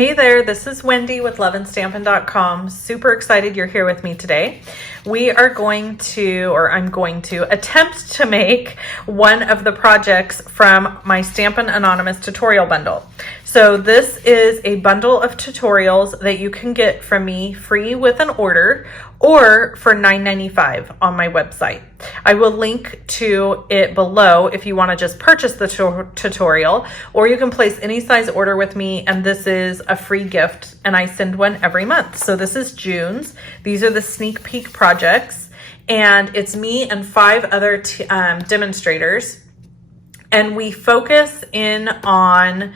Hey there, this is Wendy with loveandstampin.com. Super excited you're here with me today. We are going to, or I'm going to, attempt to make one of the projects from my Stampin' Anonymous tutorial bundle. So this is a bundle of tutorials that you can get from me free with an order or for $9.95 on my website. I will link to it below if you want to just purchase the tutorial, or you can place any size order with me, and this is a free gift, and I send one every month. So this is June's. These are the sneak peek projects, and it's me and 5 other demonstrators, and we focus in on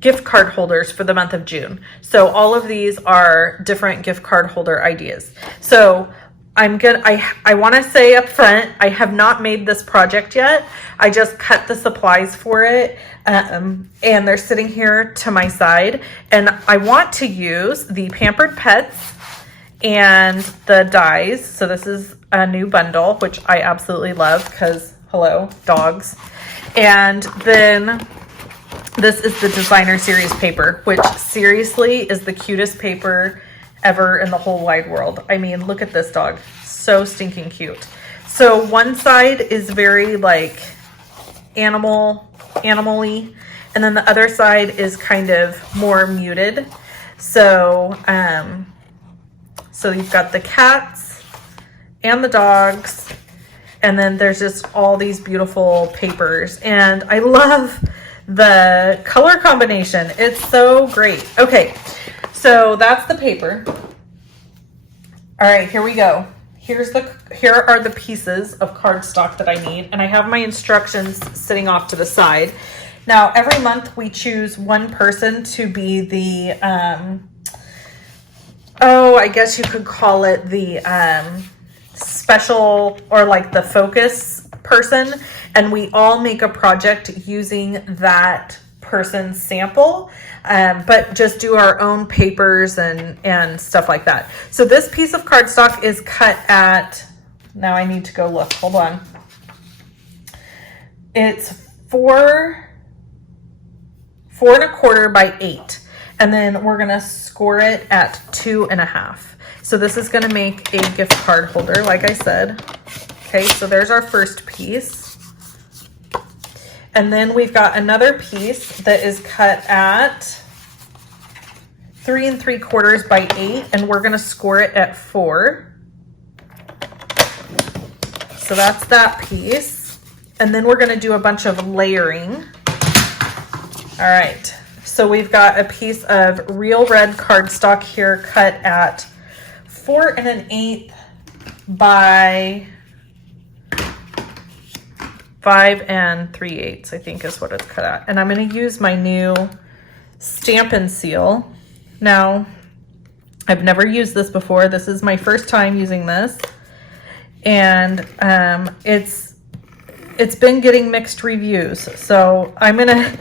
gift card holders for the month of June. So all of these are different gift card holder ideas. So I want to say up front, I have not made this project yet. I just cut the supplies for it, and they're sitting here to my side. And I want to use the Pampered pets and the dies. So this is a new bundle, which I absolutely love because, hello, dogs. And then this is the designer series paper, which seriously is the cutest paper ever in the whole wide world. I mean, look at this dog. So stinking cute. So one side is very like animal-y, and then the other side is kind of more muted. So, so you've got the cats and the dogs, and then there's just all these beautiful papers. And I love the color combination. It's so great. Okay, so that's the paper. All right, here we go. Here are the pieces of cardstock that I need, and I have my instructions sitting off to the side. Now, every month we choose one person to be the, I guess you could call it the special, or like the focus person, and we all make a project using that person's sample, but just do our own papers and stuff like that. So this piece of cardstock is cut at, now I need to go look, hold on. It's 4 1/4 by 8. And then we're gonna score it at 2.5. So this is gonna make a gift card holder, like I said. Okay, so there's our first piece. And then we've got another piece that is cut at 3 3/4 by 8, and we're gonna score it at 4. So that's that piece. And then we're gonna do a bunch of layering. All right, so we've got a piece of real red cardstock here cut at 4 1/8 by 5 3/8, I think is what it's cut at. And I'm going to use my new Stampin' seal. Now, I've never used this before. This is my first time using this. And it's been getting mixed reviews. So I'm going to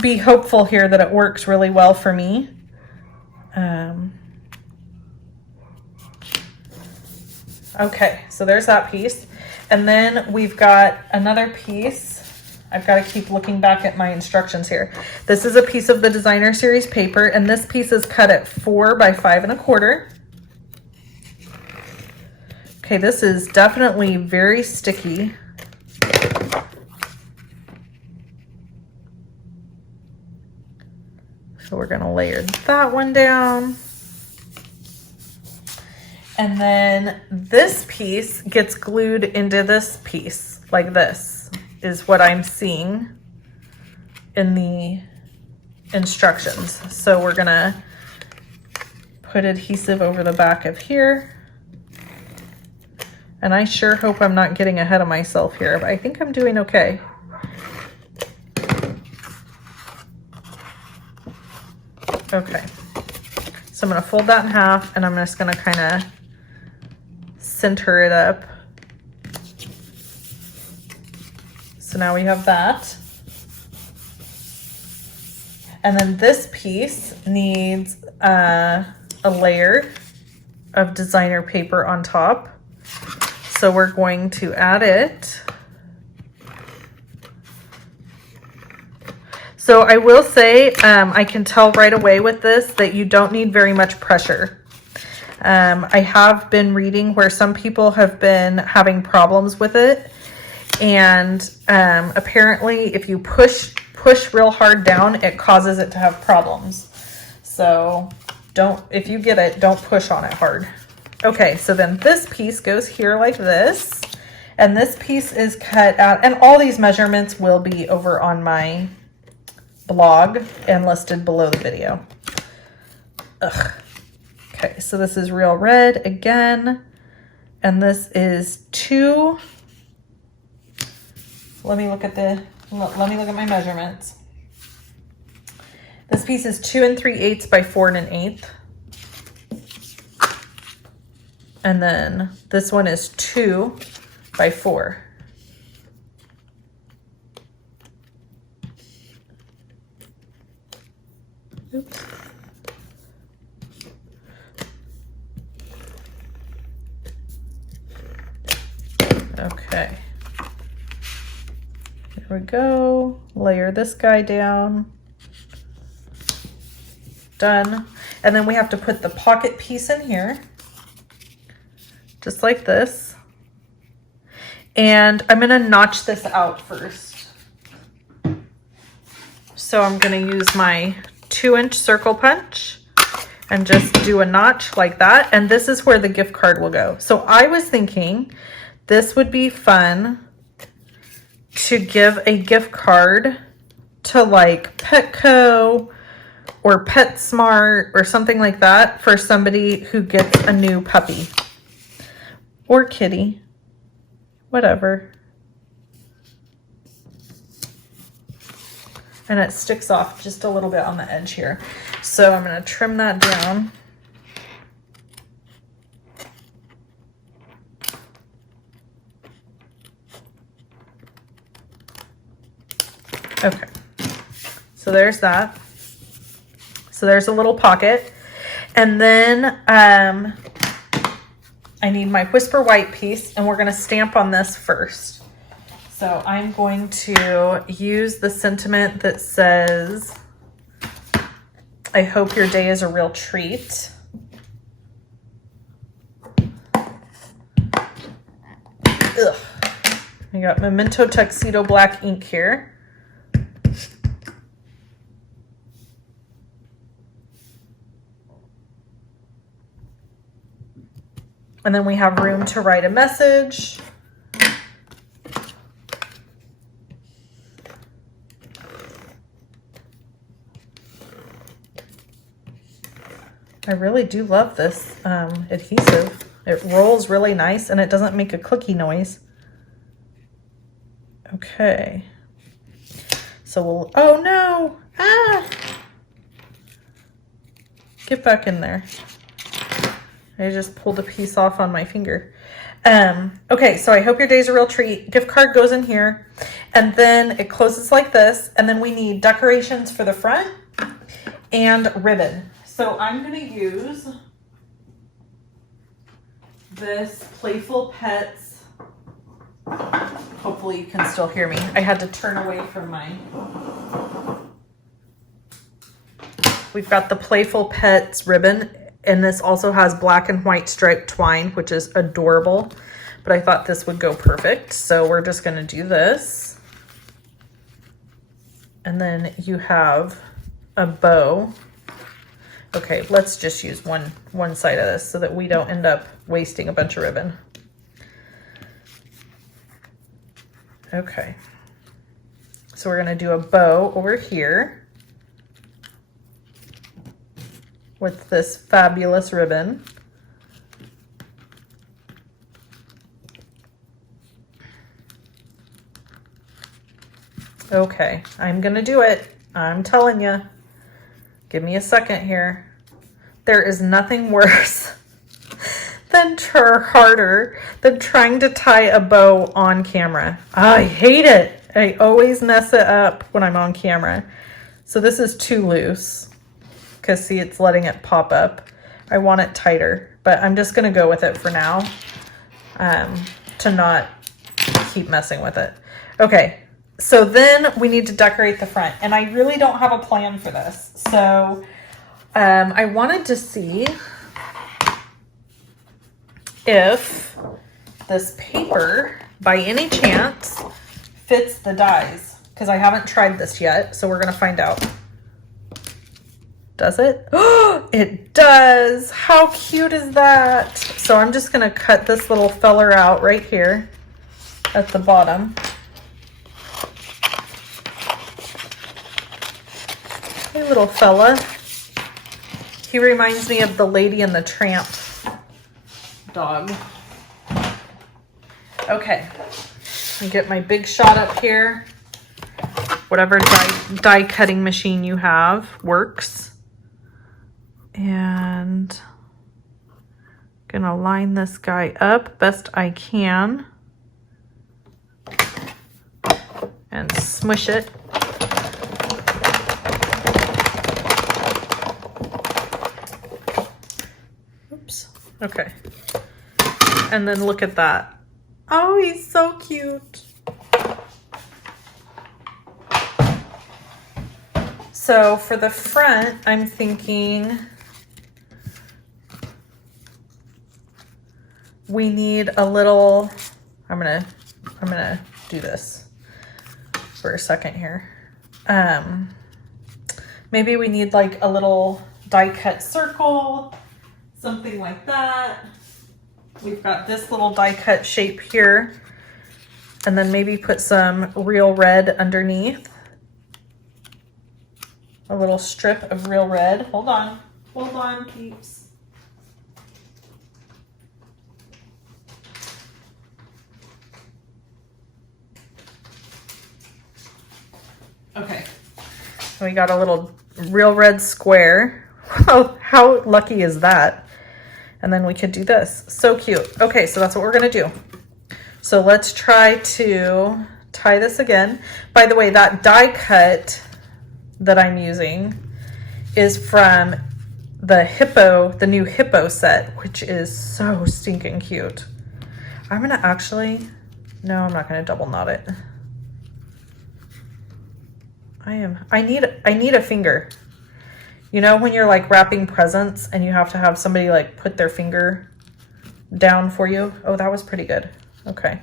be hopeful here that it works really well for me. Okay, so there's that piece. And then we've got another piece. I've got to keep looking back at my instructions here. This is a piece of the designer series paper, and this piece is cut at 4 by 5 1/4. Okay, this is definitely very sticky. So we're going to layer that one down. And then this piece gets glued into this piece, like this is what I'm seeing in the instructions. So we're gonna put adhesive over the back of here. And I sure hope I'm not getting ahead of myself here, but I think I'm doing okay. Okay, so I'm gonna fold that in half, and I'm just gonna kind of center it up. So now we have that. And then this piece needs a layer of designer paper on top. So we're going to add it. So I will say, I can tell right away with this that you don't need very much pressure. I have been reading where some people have been having problems with it. And apparently if you push real hard down, it causes it to have problems. So if you get it, don't push on it hard. Okay, so then this piece goes here like this. And this piece is cut out, and all these measurements will be over on my blog and listed below the video. Ugh. Okay, so this is real red again, and this is 2. Let me look at my measurements. This piece is 2 3/8 by 4 1/8. And then this one is 2 by 4. Oops. Okay. Here we go. Layer this guy down. Done. And then we have to put the pocket piece in here. Just like this. And I'm going to notch this out first. So I'm going to use my 2-inch circle punch and just do a notch like that. And this is where the gift card will go. So I was thinking this would be fun to give a gift card to like Petco or PetSmart or something like that for somebody who gets a new puppy or kitty. Whatever. And it sticks off just a little bit on the edge here. So I'm going to trim that down. Okay. So there's that. So there's a little pocket. And then I need my Whisper White piece, and we're going to stamp on this first. So I'm going to use the sentiment that says, I hope your day is a real treat. Ugh. I got Memento Tuxedo Black ink here. And then we have room to write a message. I really do love this adhesive. It rolls really nice and it doesn't make a clicky noise. Okay. So we'll, oh no, ah! Get back in there. I just pulled a piece off on my finger. Okay, so I hope your day's a real treat. Gift card goes in here. And then it closes like this. And then we need decorations for the front and ribbon. So I'm going to use this Playful Pets. Hopefully you can still hear me. I had to turn away from my... We've got the Playful Pets ribbon. And this also has black and white striped twine, which is adorable. But I thought this would go perfect. So we're just going to do this. And then you have a bow. Okay, let's just use one side of this so that we don't end up wasting a bunch of ribbon. Okay. So we're going to do a bow over here with this fabulous ribbon. Okay, I'm gonna do it. I'm telling you. Give me a second here. There is nothing worse than harder than trying to tie a bow on camera. I hate it. I always mess it up when I'm on camera. So this is too loose. Because see, it's letting it pop up. I want it tighter, but I'm just going to go with it for now to not keep messing with it. Okay, So then we need to decorate the front, and I really don't have a plan for this. So I wanted to see if this paper by any chance fits the dies, because I haven't tried this yet, so we're gonna find out. Does it? Oh, it does. How cute is that? So I'm just gonna cut this little feller out right here at the bottom. Hey, little fella. He reminds me of the Lady and the Tramp dog. Okay, I get my big shot up here. Whatever die cutting machine you have works. And gonna line this guy up best I can and smush it. Oops. Okay. And then look at that. Oh, he's so cute. So for the front, I'm thinking we need a little, I'm gonna do this for a second here. Maybe we need like a little die cut circle, something like that. We've got this little die cut shape here, and then maybe put some real red underneath. A little strip of real red. Hold on, peeps. Okay, we got a little real red square. Oh, how lucky is that? And then we could do this. So cute. Okay, so that's what we're gonna do. So let's try to tie this again. By the way, that die cut that I'm using is from the new Hippo set, which is so stinking cute. I'm gonna actually, no, I'm not gonna double knot it. I need a finger. You know, when you're like wrapping presents and you have to have somebody like put their finger down for you. Oh, that was pretty good. Okay.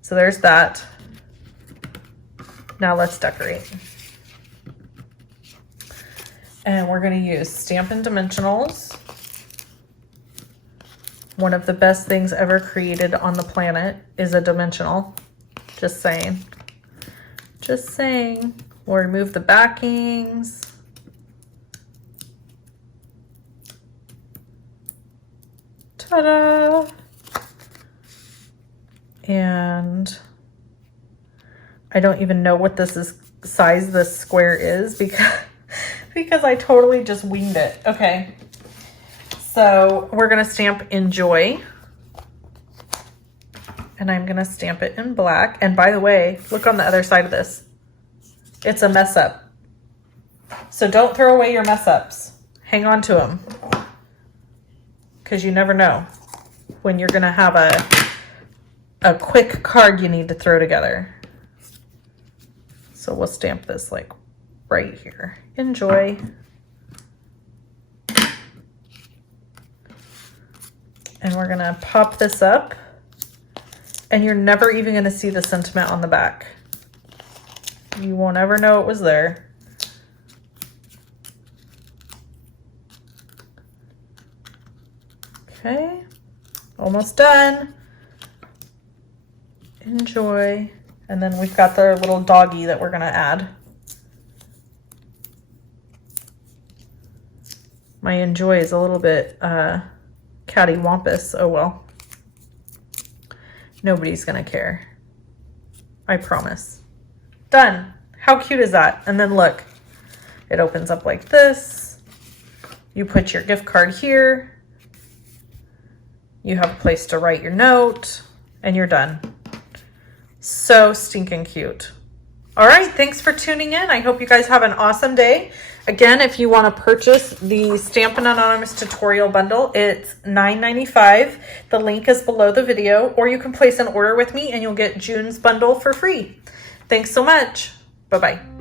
So there's that. Now let's decorate. And we're going to use Stampin' Dimensionals. One of the best things ever created on the planet is a dimensional. Just saying. Just saying. We'll remove the backings. Ta-da! And I don't even know what size this square is because I totally just winged it. Okay, so we're gonna stamp Enjoy, and I'm gonna stamp it in black. And by the way, look on the other side of this. It's a mess up. So don't throw away your mess ups. Hang on to them, because you never know when you're gonna have a quick card you need to throw together. So we'll stamp this like right here. Enjoy. And we're gonna pop this up, and you're never even gonna see the sentiment on the back. You won't ever know it was there. Okay, almost done. Enjoy. And then we've got the little doggy that we're gonna add. My Enjoy is a little bit cattywampus. Oh well. Nobody's gonna care. I promise. Done. How cute is that? And then look, it opens up like this. You put your gift card here. You have a place to write your note, and you're done. So stinking cute. All right, thanks for tuning in. I hope you guys have an awesome day. Again, if you want to purchase the Stampin' Anonymous tutorial bundle, it's $9.95. The link is below the video, or you can place an order with me and you'll get June's bundle for free. Thanks so much. Bye-bye.